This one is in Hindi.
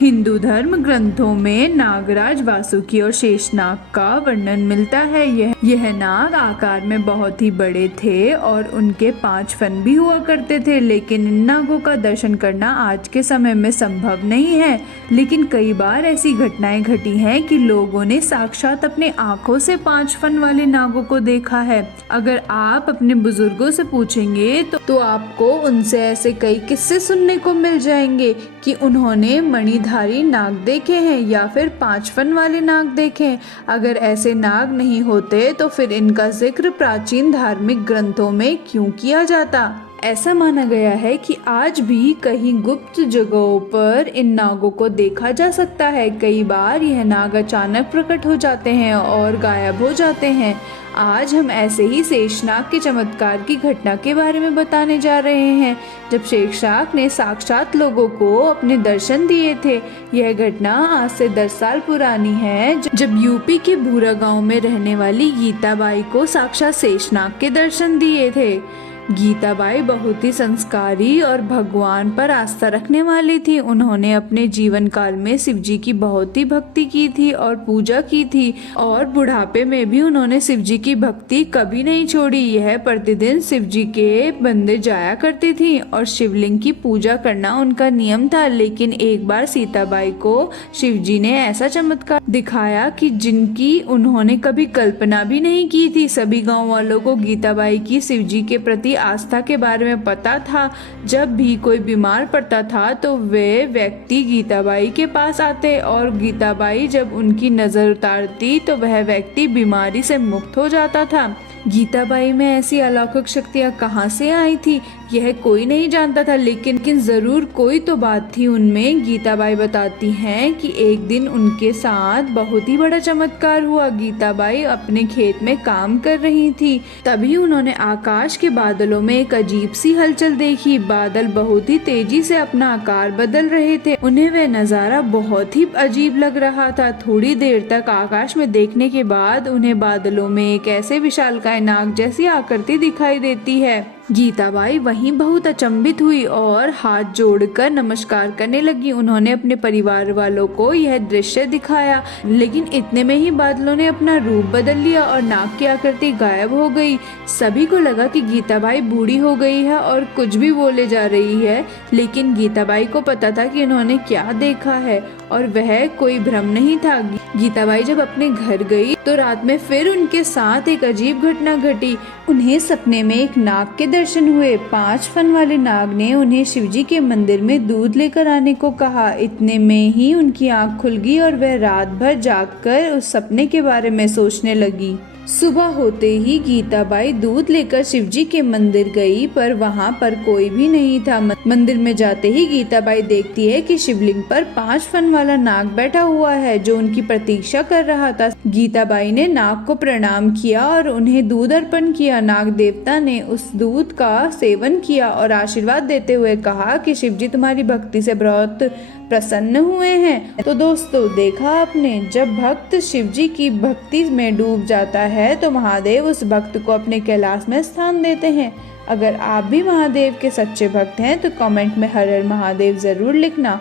हिंदू धर्म ग्रंथों में नागराज, वासुकी और शेषनाग का वर्णन मिलता है। यह नाग आकार में बहुत ही बड़े थे और उनके 5 फन भी हुआ करते थे, लेकिन इन नागों का दर्शन करना आज के समय में संभव नहीं है। लेकिन कई बार ऐसी घटनाएं घटी हैं कि लोगों ने साक्षात अपने आंखों से 5 फन वाले नागों को देखा है। अगर आप अपने बुजुर्गों से पूछेंगे तो आपको उनसे ऐसे कई किस्से सुनने को मिल जाएंगे कि उन्होंने मणिधारी नाग देखे हैं या फिर 5 फन वाले नाग देखे हैं। अगर ऐसे नाग नहीं होते तो फिर इनका जिक्र प्राचीन धार्मिक ग्रंथों में क्यों किया जाता। ऐसा माना गया है कि आज भी कहीं गुप्त जगहों पर इन नागों को देखा जा सकता है। कई बार यह नाग अचानक प्रकट हो जाते हैं और गायब हो जाते हैं। आज हम ऐसे ही शेषनाग के चमत्कार की घटना के बारे में बताने जा रहे हैं, जब शेषनाग ने साक्षात लोगों को अपने दर्शन दिए थे। यह घटना आज से 10 साल पुरानी है, जब यूपी के भूरा गांव में रहने वाली गीताबाई को साक्षात शेषनाग के दर्शन दिए थे। गीताबाई बहुत ही संस्कारी और भगवान पर आस्था रखने वाली थी। उन्होंने अपने जीवन काल में शिव जी की बहुत ही भक्ति की थी और पूजा की थी, और बुढ़ापे में भी उन्होंने शिव जी की भक्ति कभी नहीं छोड़ी। यह प्रतिदिन शिव जी के मंदिर जाया करती थी और शिवलिंग की पूजा करना उनका नियम था। लेकिन एक बार सीताबाई को शिव जी ने ऐसा चमत्कार दिखाया कि जिनकी उन्होंने कभी कल्पना भी नहीं की थी। सभी गाँव वालों को गीताबाई की शिव जी के प्रति आस्था के बारे में पता था। जब भी कोई बीमार पड़ता था तो वे व्यक्ति गीताबाई के पास आते और गीताबाई जब उनकी नजर उतारती तो वह व्यक्ति बीमारी से मुक्त हो जाता था। गीताबाई में ऐसी अलौकिक शक्तियाँ कहाँ से आई थी यह कोई नहीं जानता था, लेकिन जरूर कोई तो बात थी उनमें। गीताबाई बताती हैं कि एक दिन उनके साथ बहुत ही बड़ा चमत्कार हुआ। गीताबाई अपने खेत में काम कर रही थी, तभी उन्होंने आकाश के बादलों में एक अजीब सी हलचल देखी। बादल बहुत ही तेजी से अपना आकार बदल रहे थे। उन्हें वह नजारा बहुत ही अजीब लग रहा था। थोड़ी देर तक आकाश में देखने के बाद उन्हें बादलों में एक ऐसे विशालकाय नाग जैसी आकृति दिखाई देती है। गीताबाई वहीं बहुत अचंभित हुई और हाथ जोड़कर नमस्कार करने लगी। उन्होंने अपने परिवार वालों को यह दृश्य दिखाया, लेकिन इतने में ही बादलों ने अपना रूप बदल लिया और नाग की आकृति गायब हो गई। सभी को लगा कि गीताबाई बूढ़ी हो गई है और कुछ भी बोले जा रही है, लेकिन गीताबाई को पता था कि उन्होंने क्या देखा है और वह कोई भ्रम नहीं था। गीताबाई जब अपने घर गई तो रात में फिर उनके साथ एक अजीब घटना घटी। उन्हें सपने में एक नाग के दर्शन हुए। 5 फन वाले नाग ने उन्हें शिवजी के मंदिर में दूध लेकर आने को कहा। इतने में ही उनकी आंख खुल गई और वह रात भर जागकर उस सपने के बारे में सोचने लगी। सुबह होते ही गीताबाई दूध लेकर शिवजी के मंदिर गई, पर वहां पर कोई भी नहीं था। मंदिर में जाते ही गीताबाई देखती है कि शिवलिंग पर 5 फन वाला नाग बैठा हुआ है जो उनकी प्रतीक्षा कर रहा था। गीताबाई ने नाग को प्रणाम किया और उन्हें दूध अर्पण किया। नाग देवता ने उस दूध का सेवन किया और आशीर्वाद देते हुए कहा कि शिवजी तुम्हारी भक्ति से बहुत प्रसन्न हुए हैं। तो दोस्तों, देखा आपने, जब भक्त शिवजी की भक्ति में डूब जाता है तो महादेव उस भक्त को अपने कैलाश में स्थान देते हैं। अगर आप भी महादेव के सच्चे भक्त हैं तो कमेंट में हर हर महादेव जरूर लिखना।